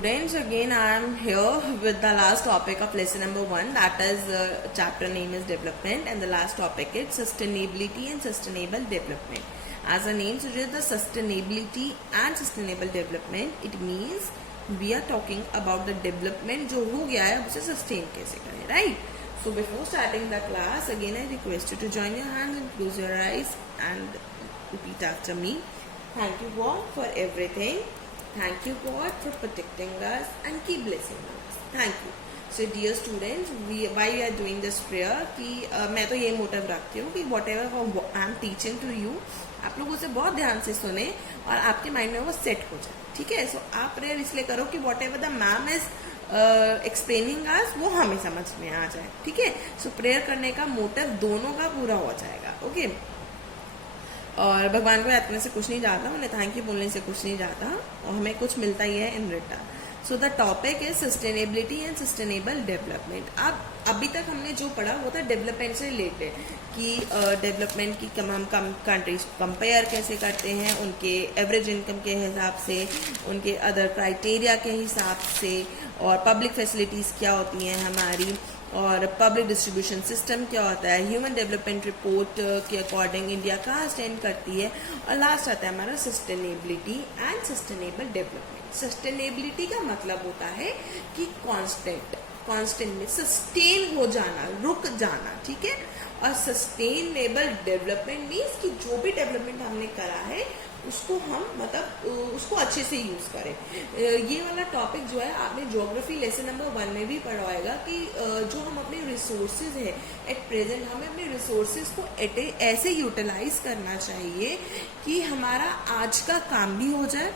Students, again I am here with the last topic of lesson number 1, that is chapter name is development, and the last topic is sustainability and sustainable development. As the name suggests, the sustainability and sustainable development, it means we are talking about the development जो हो गया है उसे sustain कैसे करें, right? So before starting the class, again I request you to join your hands and close your eyes and repeat after me. Thank you God for everything. Thank you God for protecting us and keep blessing us. Thank you. So dear students, why we are doing this prayer कि मैं तो ये motive रखती हूँ कि whatever I am teaching to you, आप लोग उसे बहुत ध्यान से सुने और आपके माइंड में वो सेट हो जाए, ठीक है? सो आप प्रेयर इसलिए करो कि whatever the ma'am is explaining us वो हमें समझ में आ जाए, ठीक है? सो प्रेयर करने का मोटिव दोनों का पूरा हो जाएगा, ओके? और भगवान को याद करने से कुछ नहीं जाता, उन्हें थैंक यू बोलने से कुछ नहीं जाता, और हमें कुछ मिलता ही है in return. So the topic is sustainability and sustainable development. अब अभी तक हमने जो पढ़ा वो था डेवलपमेंट से रिलेटेड कि डेवलपमेंट की हम कंट्रीज कंपेयर कैसे करते हैं उनके एवरेज इनकम के हिसाब से, उनके अदर क्राइटेरिया के हिसाब से, और पब्लिक फैसिलिटीज़ क्या होती हैं हमारी, और पब्लिक डिस्ट्रीब्यूशन सिस्टम क्या होता है, ह्यूमन डेवलपमेंट रिपोर्ट के अकॉर्डिंग इंडिया कहाँ स्टैंड करती है, और लास्ट आता है हमारा sustainability and sustainable development. Sustainability का मतलब होता है कि कांस्टेंट में सस्टेन हो जाना, रुक जाना, ठीक है? और सस्टेनेबल डेवलपमेंट मीन्स कि जो भी डेवलपमेंट हमने करा है उसको हम मतलब उसको अच्छे से यूज करें. ये वाला टॉपिक जो है आपने ज्योग्राफी लेसन नंबर 1 में भी पढ़ा होगा कि जो हम अपने रिसोर्सेज है एट प्रेजेंट, हमें अपने रिसोर्सेज को ऐसे यूटिलाइज करना चाहिए कि हमारा आज का काम भी हो जाए,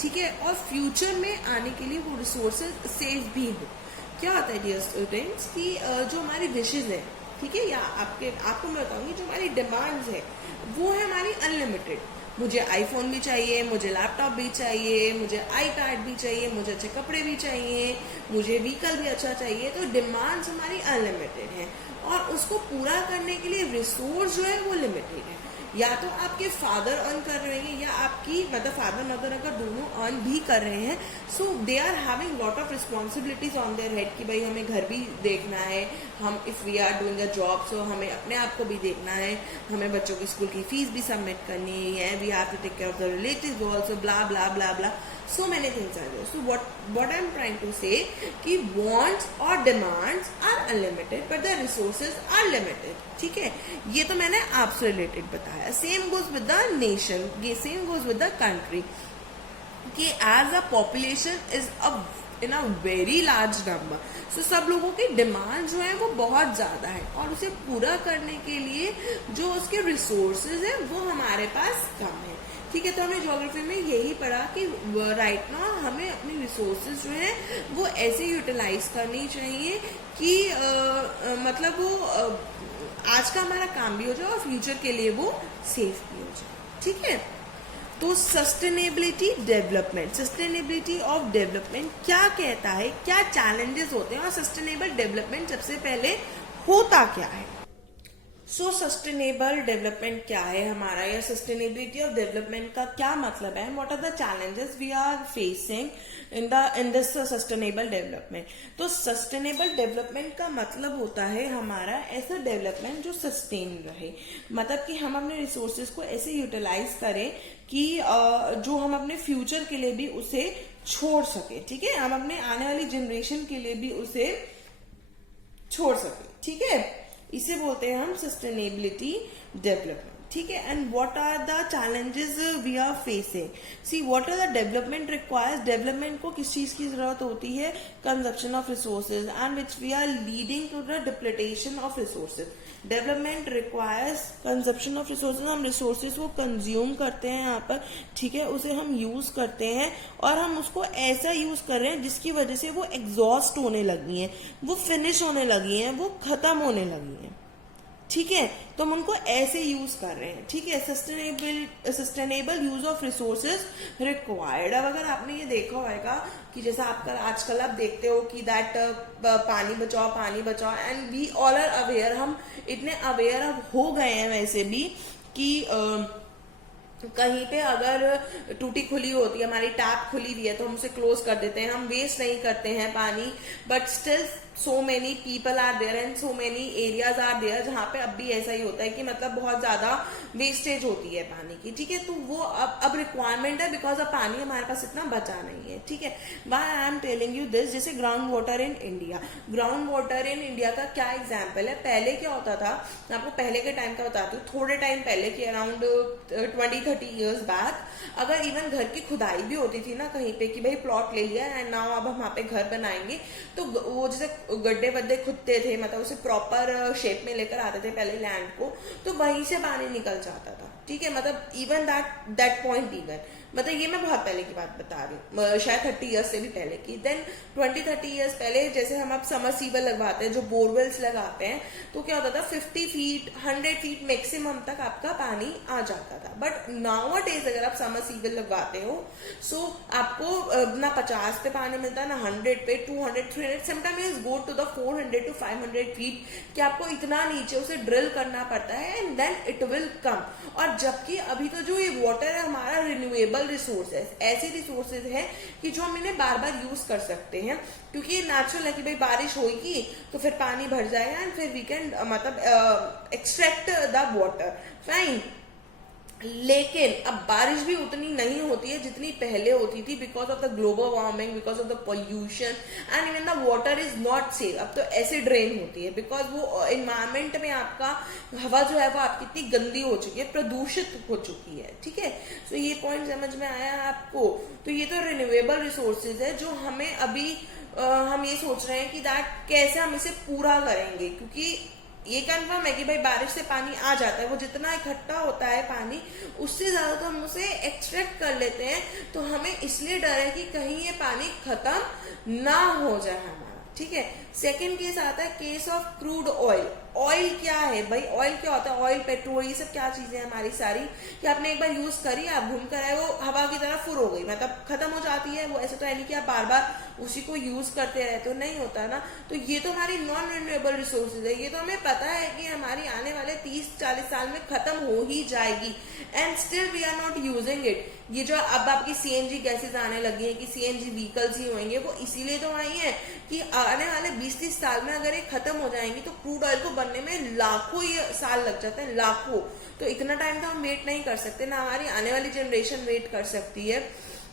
ठीक है? और फ्यूचर में आने के लिए वो रिसोर्सेज सेफ भी हो. क्या होता है डियर स्टूडेंट्स कि जो हमारी विशेज है, ठीक है, या आपको मैं बताऊंगी जो हमारी डिमांड्स है वो है हमारी अनलिमिटेड. मुझे आईफोन भी चाहिए, मुझे लैपटॉप भी चाहिए, मुझे आई पैड भी चाहिए, मुझे अच्छे कपड़े भी चाहिए, मुझे व्हीकल भी अच्छा चाहिए. तो डिमांड्स हमारी अनलिमिटेड है और उसको पूरा करने के लिए रिसोर्स जो है वो लिमिटेड है. या तो आपके फादर अर्न कर रहे हैं या आपकी मतलब फादर मदर अगर दोनों अर्न भी कर रहे हैं, so they are having lot of responsibilities on their head कि भाई हमें घर भी देखना है, हम if we are doing a job so हमें अपने आप को भी देखना है, हमें बच्चों की स्कूल की फीस भी सबमिट करनी है, we have to take care of the relatives also, blah blah blah blah, so many things are there. So what I'm trying to say कि wants और demands are unlimited but the resources are limited, ठीक है? ये तो मैंने आपसे related बताया. Same goes with the nation, same goes with the country कि as a population is in a very large number, so सब लोगों की डिमांड जो है वो बहुत ज्यादा है और उसे पूरा करने के लिए जो उसके रिसोर्सेज है वो हमारे पास कम है, ठीक है? तो हमें ज्योग्राफी में यही पढ़ा कि राइट नाउ हमें अपनी रिसोर्सेज जो है वो ऐसे यूटिलाइज करनी चाहिए कि मतलब वो आज का हमारा काम भी हो जाए और फ्यूचर के लिए वो सेफ भी हो जाए, ठीक है? तो सस्टेनेबिलिटी ऑफ डेवलपमेंट क्या कहता है, क्या चैलेंजेस होते हैं और सस्टेनेबल डेवलपमेंट सबसे पहले होता क्या है? सो सस्टेनेबल डेवलपमेंट क्या है हमारा, या सस्टेनेबिलिटी ऑफ डेवलपमेंट का क्या मतलब है, what are the challenges we are facing in this sustainable development. तो सस्टेनेबल डेवलपमेंट का मतलब होता है हमारा ऐसा डेवलपमेंट जो सस्टेन रहे, मतलब कि हम अपने रिसोर्सेज को ऐसे यूटिलाइज करें कि जो हम अपने फ्यूचर के लिए भी उसे छोड़ सके, ठीक है? हम अपने आने वाली जनरेशन के लिए भी उसे छोड़ सके, ठीक है? इसे बोलते हैं हम सस्टेनेबिलिटी डेवलपमेंट, ठीक है? And what are the challenges we are facing. See what are the development requires. Development को किस चीज की जरूरत होती है? Consumption of resources and which we are leading to the depletion of resources. Development requires consumption of resources. हम resources को consume करते हैं यहाँ पर, ठीक है? उसे हम यूज करते हैं और हम उसको ऐसा यूज कर रहे हैं जिसकी वजह से वो एग्जॉस्ट होने लगी हैं, वो फिनिश होने लगी हैं, वो खत्म होने लगी हैं, ठीक है? तो हम उनको ऐसे यूज कर रहे हैं, ठीक है? Sustainable use of resources required. अब अगर आपने ये देखा होगा कि जैसा आपका आजकल आप देखते हो कि दैट पानी बचाओ and we all are aware, हम इतने अवेयर अब हो गए हैं वैसे भी कि कहीं पे अगर टूटी खुली होती है, हमारी टैप खुली हुई है, तो हम उसे क्लोज कर देते हैं, हम वेस्ट नहीं करते हैं पानी, but still so many people are there and so many areas are there जहाँ पे अब भी ऐसा ही होता है कि मतलब बहुत ज्यादा वेस्टेज होती है पानी की, ठीक है। तो वो अब रिक्वायरमेंट है, बिकॉज अब पानी हमारे पास इतना बचा नहीं है, ठीक है। Why I am telling you this, जैसे ground water in India, ground water in India का क्या एग्जाम्पल है। पहले क्या होता था, मैं आपको पहले के टाइम का बताती हूँ, थोड़े टाइम पहले की अराउंड 20-30 ईयर्स बैक, अगर इवन घर की खुदाई भी होती थी ना कहीं पे कि भाई प्लॉट ले लिया एंड नाउ अब हम वहाँ पे घर बनाएंगे, तो वो जैसे गड्ढे बड्ढे खुदते थे, मतलब उसे प्रॉपर शेप में लेकर आते थे पहले लैंड को, तो वहीं से पानी निकल जाता था, ठीक है। मतलब इवन दैट पॉइंट, इवन मतलब ये मैं बहुत पहले की बात बता रही हूँ, शायद 30 ईयर्स से भी पहले की। देन 20-30 ईयर्स पहले जैसे हम अब समरसीबल लगवाते हैं, जो बोरवेल्स लगाते हैं, तो क्या होता था 50 फीट 100 फीट मैक्सिमम तक आपका पानी आ जाता था। बट नाउ डेज अगर आप समरसीबल लगवाते हो, सो आपको ना 50 पे पानी मिलता है, ना 100 पे, 200, 300, sometimes go to the 400 to 500 feet, कि आपको इतना नीचे उसे ड्रिल करना पड़ता है and then it will come. और जबकि अभी तो जो ये वाटर है हमारा रिन्यूएबल रिसोर्सेज, ऐसी रिसोर्सेज है कि जो हम इन्हें बार बार यूज कर सकते हैं, क्योंकि ये नेचुरल है कि भाई बारिश होगी तो फिर पानी भर जाएगा एंड फिर वी कैन मतलब एक्सट्रैक्ट द वाटर, फाइन। लेकिन अब बारिश भी उतनी नहीं होती है जितनी पहले होती थी, because of the global warming, because of the pollution and even the water is not safe. अब तो ऐसे ड्रेन होती है, बिकॉज वो एनवायरमेंट में आपका हवा जो है वो आपकी इतनी गंदी हो चुकी है, प्रदूषित हो चुकी है, ठीक है। तो ये पॉइंट समझ में आया आपको। तो ये तो रिन्यूएबल रिसोर्सेज है जो हमें अभी हम ये सोच रहे हैं कि दैट कैसे हम इसे पूरा करेंगे, क्योंकि ये कंफर्म है कि भाई बारिश से पानी आ जाता है, वो जितना इकट्ठा होता है पानी, उससे ज्यादा तो हम उसे एक्सट्रैक्ट कर लेते हैं। तो हमें इसलिए डर है कि कहीं ये पानी खत्म ना हो जाए हमारा, ठीक है। सेकेंड केस आता है case of crude oil. Oil क्या है भाई, ऑयल क्या होता है, ऑयल पेट्रोल ये सब क्या चीजें हैं हमारी सारी, कि आपने एक बार यूज करी, आप घूम कर आए, वो हवा की तरह फुर हो गई, मतलब खत्म हो जाती है वो। ऐसे तो है नहीं कि आप बार बार उसी को यूज करते रहते हो, नहीं होता ना। तो ये तो हमारी नॉन रिन्यूएबल रिसोर्सेज है, ये तो हमें पता है कि हमारी आने वाले 30-40 साल में खत्म हो ही जाएगी and still we are not using it. ये जो अब आपकी सीएनजी गैसेज आने लगी है कि सीएनजी व्हीकल्स ही होंगे, वो इसीलिए तो आई है कि आने वाले 20-30 साल में अगर ये खत्म हो जाएंगी तो क्रूड ऑयल को बनने में लाखों साल लग जाते हैं, लाखों। तो इतना टाइम तो हम वेट नहीं कर सकते, ना हमारी आने वाली जनरेशन वेट कर सकती है।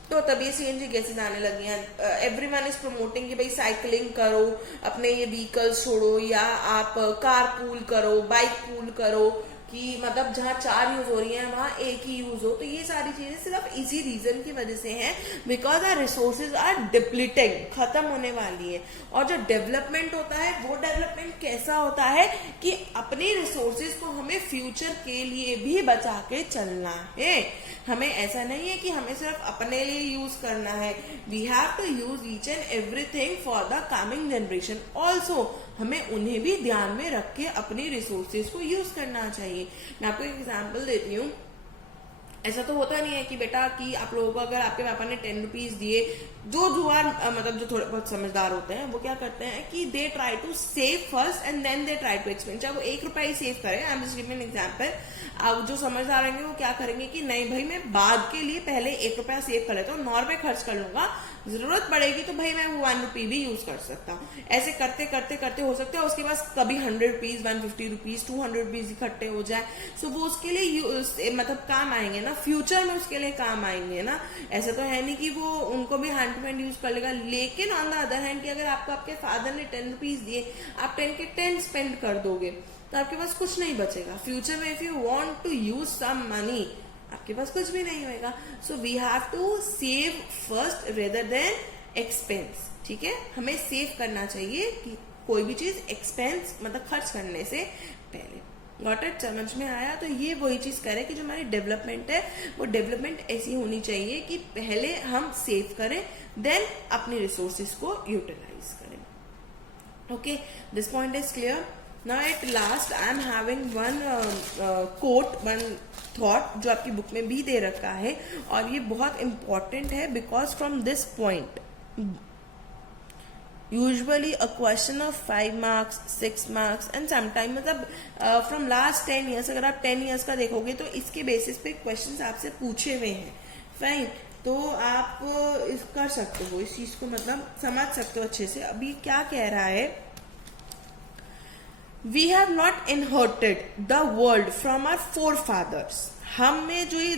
तो तभी सीएनजी गैसेज आने लगी हैं। एवरीवन इज प्रमोटिंग कि भाई साइकिलिंग करो, अपने ये व्हीकल्स छोड़ो, या आप कार पूल करो, बाइक पूल करो, कि मतलब जहाँ 4 यूज हो रही है वहां एक ही यूज हो। तो ये सारी चीजें सिर्फ इसी रीजन की वजह से हैं, because our resources are depleting, खत्म होने वाली है। और जो डेवलपमेंट होता है वो डेवलपमेंट कैसा होता है कि अपने रिसोर्सेज को हमें फ्यूचर के लिए भी बचा के चलना है। हमें ऐसा नहीं है कि हमें सिर्फ अपने लिए यूज करना है, we have to use each and everything for the coming generation also. हमें उन्हें भी ध्यान में रख के अपनी रिसोर्सेज को यूज करना चाहिए। मैं आपको एक एग्जांपल देती हूँ। ऐसा तो होता नहीं है कि बेटा कि आप लोगों को अगर आपके पापा ने 10 रुपीज दिए, जो जुआर मतलब जो थोड़े बहुत समझदार होते हैं वो क्या करते हैं कि they try to save first and then they try to expend. चाहे वो 1 रुपया ही सेव करें, I am just giving an example. अब जो समझदार रहेंगे वो क्या करेंगे कि नहीं भाई मैं बाद के लिए पहले 1 रुपया सेव कर लेता हूँ, 9 रुपए खर्च कर लूंगा, जरूरत पड़ेगी तो भाई मैं वो 1 रुपी भी यूज कर सकता हूँ। ऐसे करते करते करते हो सकता है उसके पास कभी 100 रुपीज, 150 रुपीज, 200 रुपीज इकट्ठे हो जाए, सो वो उसके लिए मतलब काम आएंगे ना, फ्यूचर में उसके लिए काम आएंगे ना। ऐसा तो है नहीं कि वो उनको भी हैंड टू हैंड यूज कर लेगा। लेकिन ऑन द अदर हैंड कि अगर आपको आपके फादर ने 10 रुपीज दिए, आप 10 के 10 स्पेंड कर दोगे तो आपके पास कुछ नहीं बचेगा फ्यूचर में। If you want to use some money, आपके पास कुछ भी नहीं होगा। So we have to save first rather than expense, ठीक है। हमें सेव करना चाहिए कि कोई भी चीज एक्सपेंस मतलब खर्च करने से पहले। गॉट इट, समझ में आया। तो ये वही चीज करें कि जो हमारी डेवलपमेंट है वो डेवलपमेंट ऐसी होनी चाहिए कि पहले हम सेव करें, देन अपनी रिसोर्सेज को यूटिलाइज करें। Okay, this point is clear. Now at last I am having one quote, one thought जो आपकी बुक में भी दे रखा है और ये बहुत important है because from this point usually a question of 5 marks 6 marks and sometimes मतलब from last 10 years, अगर आप 10 years का देखोगे तो इसके बेसिस पे क्वेश्चंस आपसे पूछे हुए हैं. फाइन, तो आप इस कर सकते हो, इस चीज को मतलब समझ सकते हो अच्छे से. अभी क्या कह रहा है, we have not inherited the world from our forefathers. हमें जो ये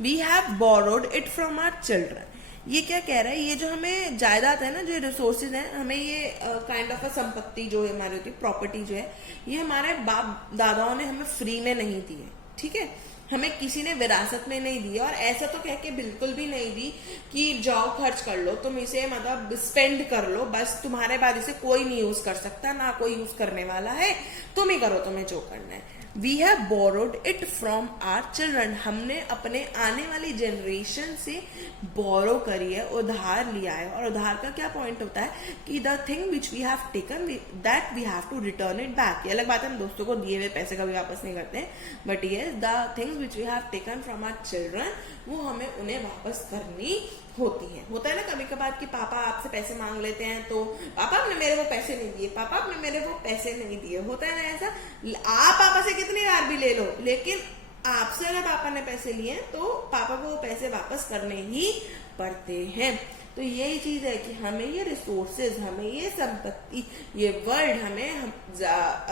we have borrowed it from our children. ये क्या कह रहा है, ये जो हमें जायदाद है ना, जो रिसोर्सेज है, हमें ये काइंड ऑफ संपत्ति जो हमारी होती है, प्रॉपर्टी जो है, ये हमारे बाप दादाओं ने हमें फ्री में नहीं दी है. ठीक है, हमें किसी ने विरासत में नहीं दी. और ऐसा तो कह के बिल्कुल भी नहीं दी कि जाओ खर्च कर लो, तुम इसे मतलब स्पेंड कर लो, बस तुम्हारे बाद इसे कोई नहीं यूज कर सकता, ना कोई यूज करने वाला है, तुम ही करो तुम्हें जो करना है. We have borrowed it from our children. हमने अपने आने वाली जनरेशन से बोरो करी है, उधार लिया है. और उधार का क्या पॉइंट होता है कि the thing which we have taken that we have to return it back. ये अलग बात है, हम दोस्तों को दिए हुए पैसे कभी वापस नहीं करते हैं, बट ये the things which we have taken from our children, वो हमें उन्हें वापस करनी होती है. होता है ना कभी कभार कि पापा आपसे पैसे मांग लेते हैं, तो पापा आपने मेरे वो पैसे नहीं दिए, पापा आपने मेरे वो पैसे नहीं दिए. होता है ना ऐसा. आप पापा से कितनी बार भी ले लो, लेकिन आपसे अगर पापा ने पैसे लिए तो पापा को वो पैसे वापस करने ही पड़ते हैं. तो यही चीज है कि हमें ये रिसोर्सेज, हमें ये संपत्ति, ये वर्ल्ड हमें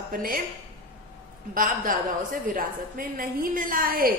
अपने बाप दादाओं से विरासत में नहीं मिला है.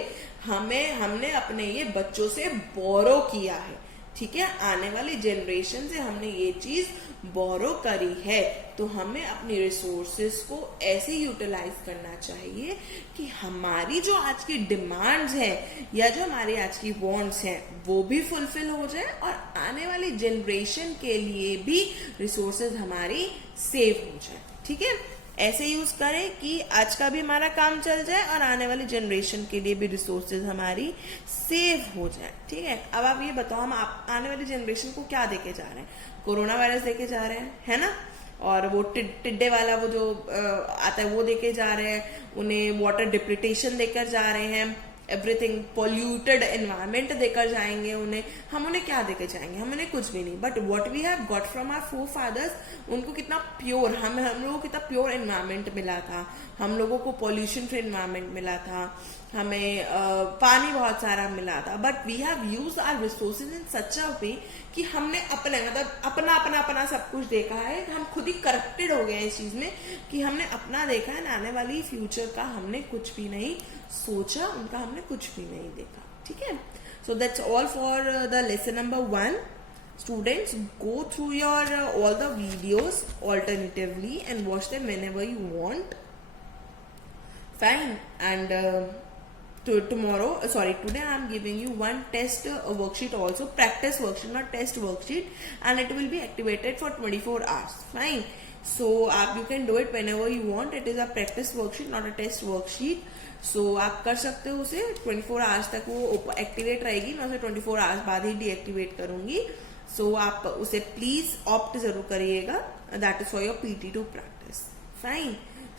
हमने अपने ये बच्चों से बोरो किया है. ठीक है, आने वाली जनरेशन से हमने ये चीज बोरो करी है. तो हमें अपनी रिसोर्सेज को ऐसे यूटिलाइज करना चाहिए कि हमारी जो आज की डिमांड्स हैं या जो हमारी आज की वांट्स हैं वो भी फुलफिल हो जाए, और आने वाली जनरेशन के लिए भी रिसोर्सेज हमारी सेव हो जाए. ठीक है, ऐसे यूज करें कि आज का भी हमारा काम चल जाए और आने वाली जनरेशन के लिए भी रिसोर्सेज हमारी सेव हो जाए. ठीक है, अब आप ये बताओ, हम आने वाली जनरेशन को क्या देके जा रहे हैं? कोरोना वायरस देके जा रहे हैं, है ना, और वो टिड्डे वाला वो जो आता है वो देके जा रहे हैं, उन्हें वाटर डिप्लीटेशन देकर जा रहे हैं, एवरीथिंग पॉल्यूटेड एनवायरमेंट देकर जाएंगे उन्हें. हम उन्हें क्या देकर जाएंगे? हम उन्हें कुछ भी नहीं. But what we have got from our forefathers, उनको कितना प्योर, हम लोगों को कितना प्योर एनवायरमेंट मिला था, हम लोगों को पॉल्यूशन फ्री एनवायरमेंट मिला था, हमें पानी बहुत सारा मिला था. But we have use our resources in such a way कि हमने अपने मतलब अपना अपना अपना सब कुछ देखा है. हम खुद ही करप्टेड हो गए हैं इस चीज में कि हमने अपना देखा है, आने वाली फ्यूचर का हमने कुछ भी नहीं सोचा, उनका हमने कुछ भी नहीं देखा. ठीक है, so that's all for the lesson number 1. Students, go through your all the videos alternatively and watch them whenever you want. Fine. And today I am giving you one test worksheet also, practice worksheet, not test worksheet, and it will be activated for 24 hours. Fine. So you can do it whenever you want. It is a practice worksheet, not a test worksheet. So आप कर सकते हो उसे. 24 hours तक वो activate रहेगी, मैं उसे 24 आवर्स बाद ही डीएक्टिवेट करूंगी. सो आप उसे प्लीज ऑप्ट जरूर करिएगा. That is for your PT to practice. Fine.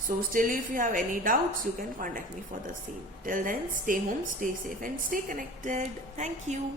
So still if you have any doubts, you can contact me for the same. Till then, stay home, stay safe and stay connected. Thank you.